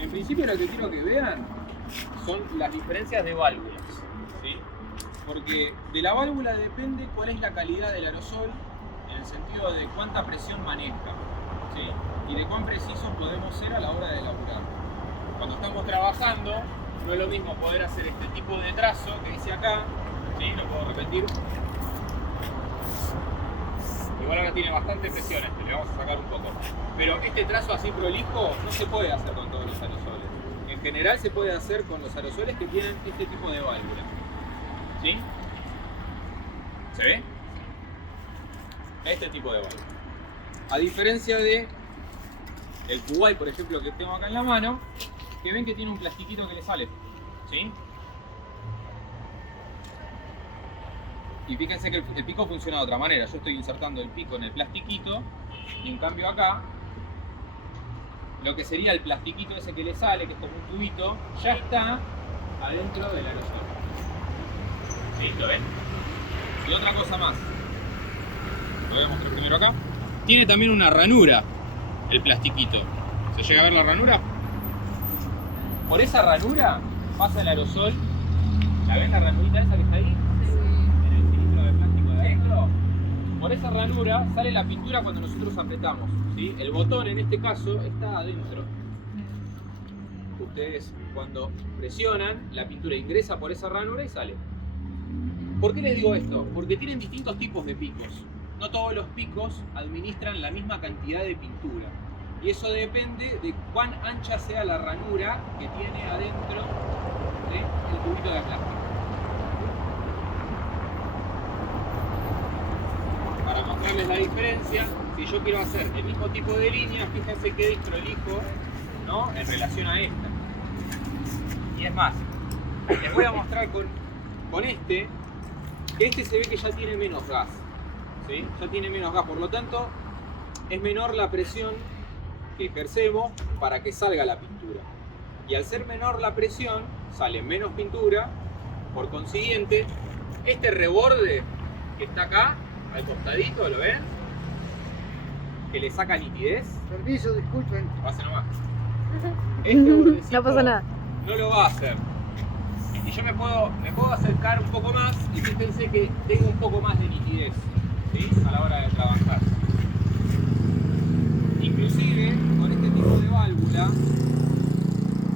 En principio lo que quiero que vean son las diferencias de válvulas, ¿sí? Porque de la válvula depende cuál es la calidad del aerosol, en el sentido de cuánta presión maneja, ¿sí? Y de cuán precisos podemos ser a la hora de elaborar. Cuando estamos trabajando, no es lo mismo poder hacer este tipo de trazo que dice acá, ¿sí? Lo puedo repetir. Igual ahora tiene bastante presión este, le vamos a sacar un poco. Pero este trazo así prolijo no se puede hacer con todos los aerosoles. En general se puede hacer con los aerosoles que tienen este tipo de válvula. ¿Sí? ¿Se ve? Este tipo de válvula. A diferencia de el Kuwait, por ejemplo, que tengo acá en la mano, que ven que tiene un plastiquito que le sale. ¿Sí? Y fíjense que el pico funciona de otra manera. Yo estoy insertando el pico en el plastiquito y en cambio acá, lo que sería el plastiquito ese que le sale, que es como un tubito, ya está adentro del aerosol. ¿Sí? ¿Lo ven? Y otra cosa más. Lo voy a mostrar primero acá. Tiene también una ranura el plastiquito. ¿Se llega a ver la ranura? Por esa ranura pasa el aerosol. ¿La ven la ranurita esa que está ahí? Por esa ranura sale la pintura cuando nosotros apretamos, ¿sí? El botón en este caso está adentro. Ustedes cuando presionan, la pintura ingresa por esa ranura y sale. ¿Por qué les digo esto? Porque tienen distintos tipos de picos. No todos los picos administran la misma cantidad de pintura. Y eso depende de cuán ancha sea la ranura que tiene adentro del tubito de plástico. Para mostrarles la diferencia, si yo quiero hacer el mismo tipo de línea, fíjense qué desprolijo, ¿no? En relación a esta. Y es más, les voy a mostrar con este, que este se ve que ya tiene menos gas, ¿sí? Ya tiene menos gas, por lo tanto, es menor la presión que ejercemos para que salga la pintura. Y al ser menor la presión, sale menos pintura, por consiguiente, este reborde que está acá, al costadito, ¿lo ven? Que le saca nitidez. Permiso, disculpen. Pase nomás. Este bordecito No pasa nada. no lo va a hacer. Y yo me puedo acercar un poco más y fíjense que tengo un poco más de nitidez, ¿sí? A la hora de trabajar. Inclusive, con este tipo de válvula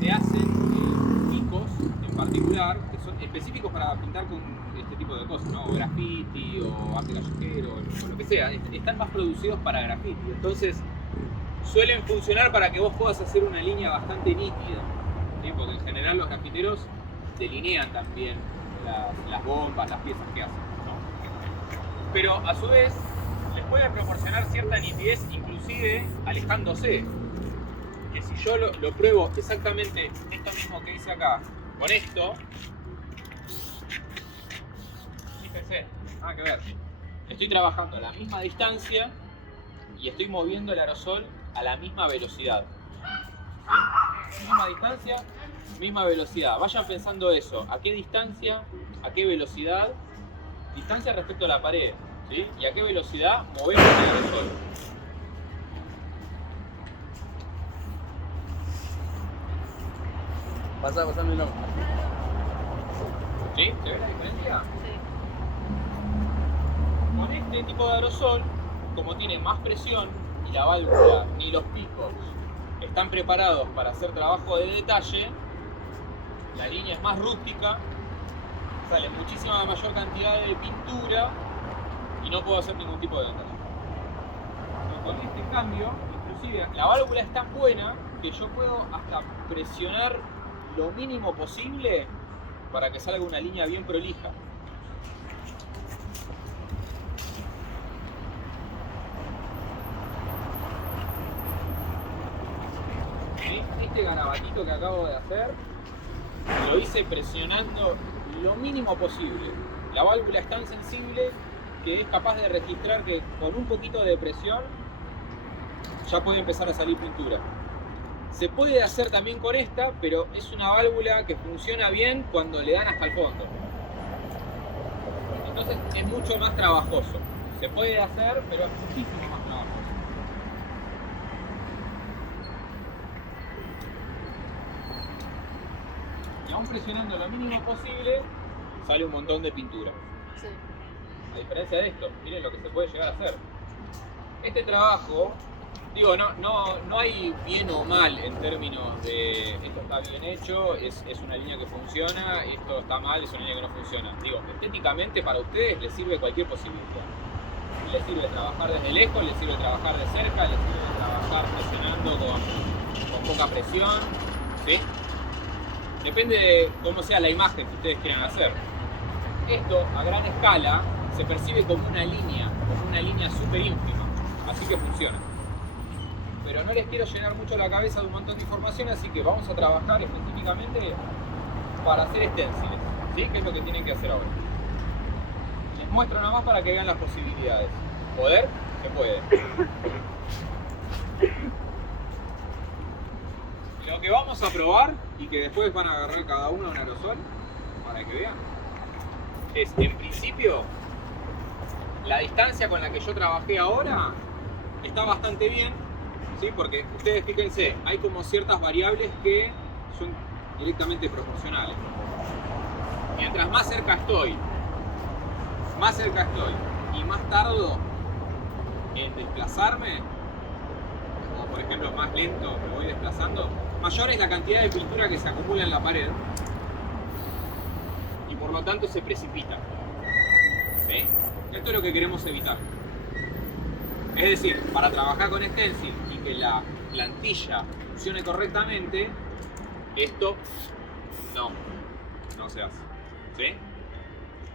se hacen picos en particular que son específicos para pintar con este tipo de cosas, ¿no? Graffiti o arte callejero o lo que sea. Están más producidos para graffiti. Entonces, suelen funcionar para que vos puedas hacer una línea bastante nítida, ¿sí? Porque en general los grafiteros delinean también las bombas, las piezas que hacen, ¿no? Pero a su vez les puede proporcionar cierta nitidez inclusive alejándose. Que si yo lo pruebo exactamente esto mismo que hice acá con esto, fíjense, nada que ver. Estoy trabajando a la misma distancia y estoy moviendo el aerosol a la misma velocidad. ¿Sí? Misma distancia, misma velocidad. Vayan pensando eso. ¿A qué distancia? ¿A qué velocidad? Distancia respecto a la pared, ¿sí? ¿Y a qué velocidad movemos el aerosol? Pasámelo. ¿Sí? ¿Se ve la diferencia? Con este tipo de aerosol, como tiene más presión y la válvula ni los picos están preparados para hacer trabajo de detalle, la línea es más rústica, sale muchísima mayor cantidad de pintura y no puedo hacer ningún tipo de detalle. Pero con este cambio, inclusive la válvula es tan buena que yo puedo hasta presionar lo mínimo posible para que salga una línea bien prolija. Este garabatito que acabo de hacer lo hice presionando lo mínimo posible. La válvula es tan sensible que es capaz de registrar que con un poquito de presión ya puede empezar a salir pintura. Se puede hacer también con esta, pero es una válvula que funciona bien cuando le dan hasta el fondo. Entonces es mucho más trabajoso. Se puede hacer, pero es muchísimo más trabajoso. aún presionando lo mínimo posible, sale un montón de pintura. Sí. A diferencia de esto, miren lo que se puede llegar a hacer. Este trabajo, digo, no hay bien o mal en términos de esto está bien hecho, es una línea que funciona, esto está mal, es una línea que no funciona. Digo, estéticamente para ustedes les sirve cualquier posibilidad. Les sirve trabajar desde lejos, les sirve trabajar de cerca, les sirve trabajar presionando con poca presión, ¿sí? Depende de cómo sea la imagen que ustedes quieran hacer. Esto a gran escala se percibe como una línea súper ínfima, así que funciona. Pero no les quiero llenar mucho la cabeza de un montón de información, así que vamos a trabajar específicamente para hacer stenciles, ¿sí? Que es lo que tienen que hacer ahora. Les muestro nada más para que vean las posibilidades. ¿Poder? Se puede. Lo que vamos a probar y que después van a agarrar cada uno un aerosol para que vean es, en principio, la distancia con la que yo trabajé ahora está bastante bien, ¿sí? Porque ustedes fíjense, hay como ciertas variables que son directamente proporcionales. Mientras más cerca estoy y más tardo en desplazarme, o por ejemplo más lento me voy desplazando, mayor es la cantidad de pintura que se acumula en la pared y por lo tanto se precipita, ¿sí? Esto es lo que queremos evitar. Es decir, para trabajar con stencil y que la plantilla funcione correctamente, esto no se hace, ¿sí?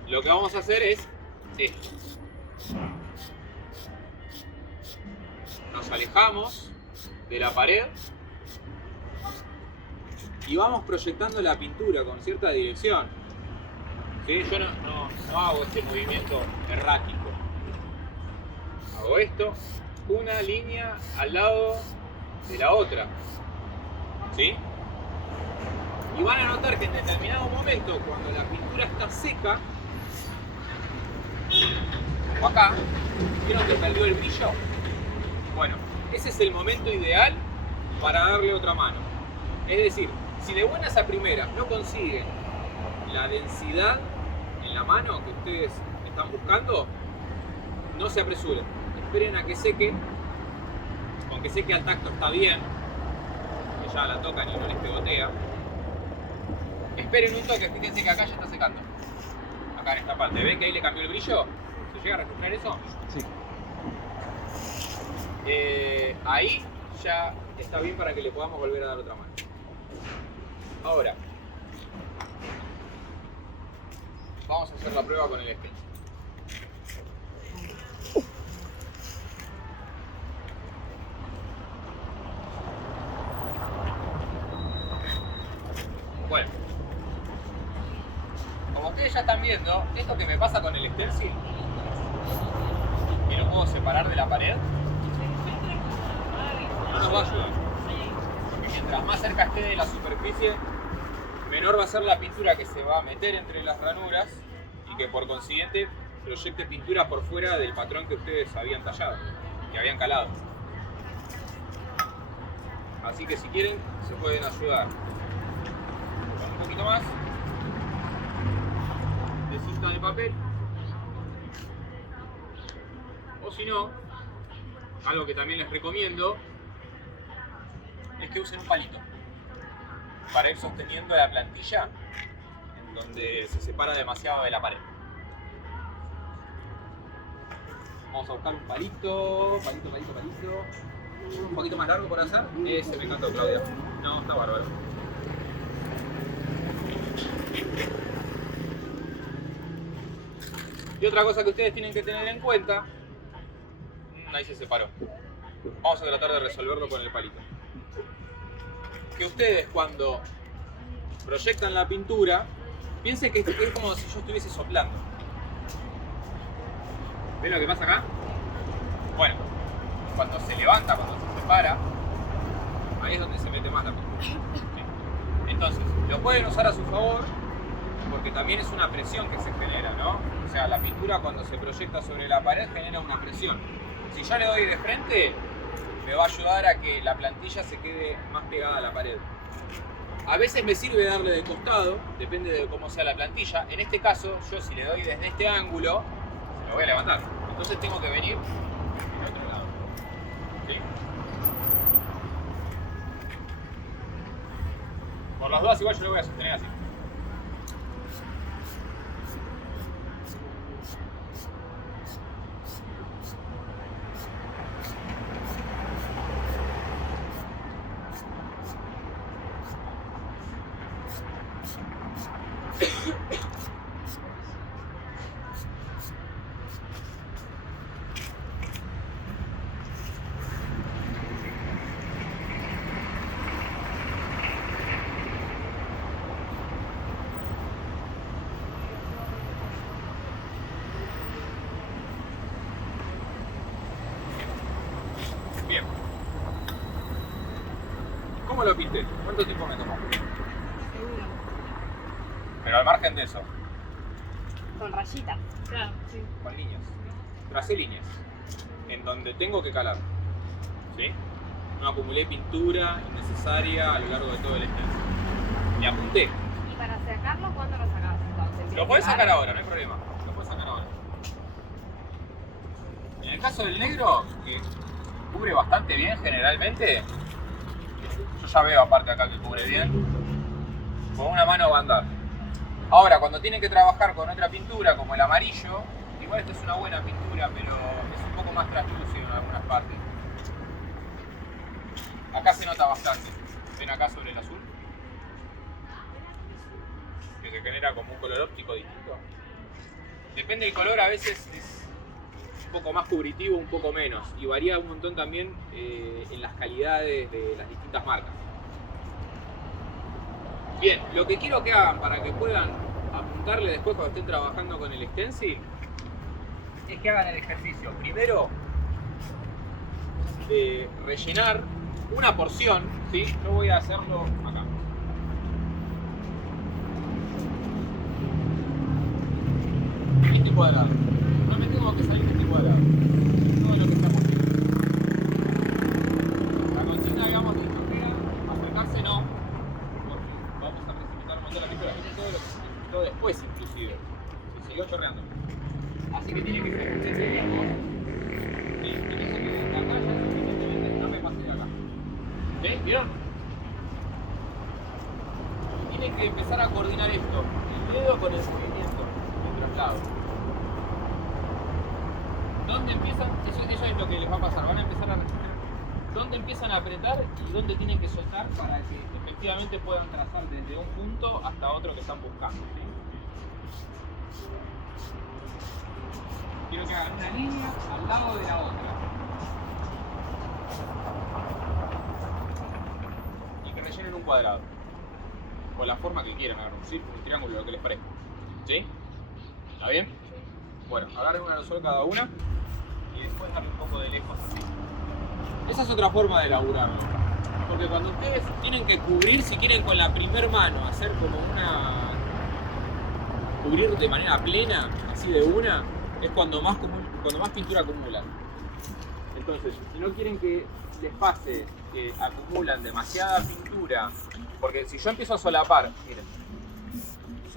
Lo que vamos a hacer es esto. Nos alejamos de la pared y vamos proyectando la pintura con cierta dirección, ¿sí? Yo no hago este movimiento errático. Hago esto, una línea al lado de la otra, ¿sí? Y van a notar que en determinado momento, cuando la pintura está seca, como acá, ¿vieron que perdió el brillo? Bueno, ese es el momento ideal para darle otra mano. Es decir, si de buenas a primeras no consiguen la densidad en la mano que ustedes están buscando, no se apresuren. Esperen a que seque. Con que seque al tacto está bien, que ya la tocan y no les pegotea. Esperen un toque, fíjense que acá ya está secando. Acá en esta parte, ¿ven que ahí le cambió el brillo? ¿Se llega a registrar eso? Sí. Ahí ya está bien para que le podamos volver a dar otra mano. Ahora, vamos a hacer la prueba con el stencil. Bueno, como ustedes ya están viendo, esto que me pasa con el stencil, que lo puedo separar de la pared, no nos va a ayudar. Porque mientras más cerca esté de la superficie, menor va a ser la pintura que se va a meter entre las ranuras y que por consiguiente proyecte pintura por fuera del patrón que ustedes habían tallado, que habían calado. Así que si quieren, se pueden ayudar con un poquito más de cinta de papel, o si no, algo que también les recomiendo es que usen un palito para ir sosteniendo la plantilla en donde se separa demasiado de la pared. Vamos a buscar un palito, un poquito más largo por hacer. Ese me encantó, Claudia. No, está bárbaro. Y otra cosa que ustedes tienen que tener en cuenta, ahí se separó. Vamos a tratar de resolverlo con el palito. Que ustedes cuando proyectan la pintura, piensen que es como si yo estuviese soplando. ¿Ven lo que pasa acá? Bueno, cuando se levanta, cuando se separa, ahí es donde se mete más la pintura. Entonces, lo pueden usar a su favor, porque también es una presión que se genera, ¿no? O sea, la pintura cuando se proyecta sobre la pared genera una presión. Si yo le doy de frente, me va a ayudar a que la plantilla se quede más pegada a la pared. A veces me sirve darle de costado, depende de cómo sea la plantilla. En este caso, yo si le doy desde este ángulo, se lo voy a levantar. Entonces tengo que venir del otro lado. ¿Sí? Por las dudas igual yo lo voy a sostener así. Bien. ¿Cómo lo pinté? ¿Cuánto tiempo me tomó? Seguro. Pero al margen de eso, Con rayitas. Claro, sí. con líneas. Tracé líneas en donde tengo que calar. ¿Sí? No acumulé pintura innecesaria a lo largo de todo el stencil. Me apunté. ¿Y para sacarlo, cuándo lo sacás entonces? Lo podés sacar ahora, no hay problema. Lo podés sacar ahora. En el caso del negro, que cubre bastante bien generalmente, yo ya veo aparte acá que cubre bien, con una mano va a andar. Ahora, cuando tienen que trabajar con otra pintura como el amarillo, igual esta es una buena pintura, pero es un poco más translúcido en algunas partes. Acá se nota bastante. ¿Ven acá sobre el azul? Que se genera como un color óptico distinto. Depende del color, a veces es un poco más cubritivo, un poco menos. Y varía un montón también en las calidades de las distintas marcas. Bien, lo que quiero que hagan para que puedan apuntarle después cuando estén trabajando con el stencil es que hagan el ejercicio. Primero, de rellenar una porción, ¿sí? Yo voy a hacerlo acá. Este cuadrado. No me tengo que salir de este cuadrado. Todo lo que está posible. La consigna, digamos, de chorrea, acercarse no, porque vamos a precipitar un montón la pintura. Miren todo lo que se pintó después, inclusive. Se siguió chorreando. Así que tiene que ser un tiempo. Sí, fíjense que de acá ya es suficientemente, no me pasé de acá. ¿Sí? ¿Vieron? Tienen que empezar a coordinar esto, el dedo con el movimiento, el traslado. ¿Dónde empiezan? Eso es lo que les va a pasar, van a empezar a registrar dónde empiezan a apretar y dónde tienen que soltar para que efectivamente puedan trazar desde un punto hasta otro que están buscando. ¿Sí? Quiero que hagan una línea al lado de la otra. Y que rellenen un cuadrado. O la forma que quieran, agarren un círculo, un triángulo, lo que les parezca. ¿Sí? ¿Está bien? Bueno, agarren una aerosol cada una y después darle un poco de lejos así. Esa es otra forma de laburarlo. Porque cuando ustedes tienen que cubrir, si quieren con la primer mano, hacer como una... cubrir de manera plena, así de una, es cuando más pintura acumulan. Entonces, si no quieren que les pase que acumulan demasiada pintura, porque si yo empiezo a solapar, miren,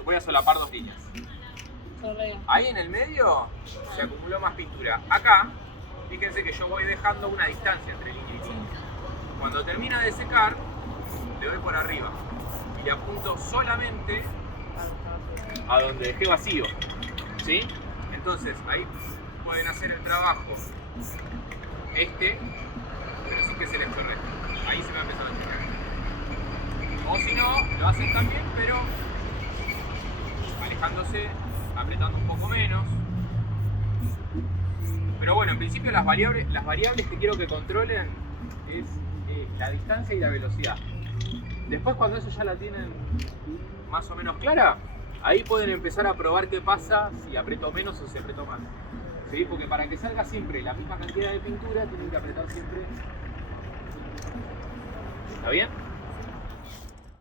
voy a solapar dos líneas. Ahí en el medio se acumuló más pintura. Acá, fíjense que yo voy dejando una distancia entre línea y línea. Cuando termina de secar, le doy por arriba y le apunto solamente a donde dejé vacío. ¿Sí? Entonces, ahí pueden hacer el trabajo pero sin que se les chorre. Ahí se va a empezar a chorrear. O si no, lo hacen también, pero alejándose, apretando un poco menos. Pero bueno, en principio las variables que quiero que controlen es la distancia y la velocidad. Después, cuando eso ya la tienen más o menos clara, ahí pueden empezar a probar qué pasa si aprieto menos o si aprieto más. ¿Sí? Porque para que salga siempre la misma cantidad de pintura, tienen que apretar siempre. ¿Está bien?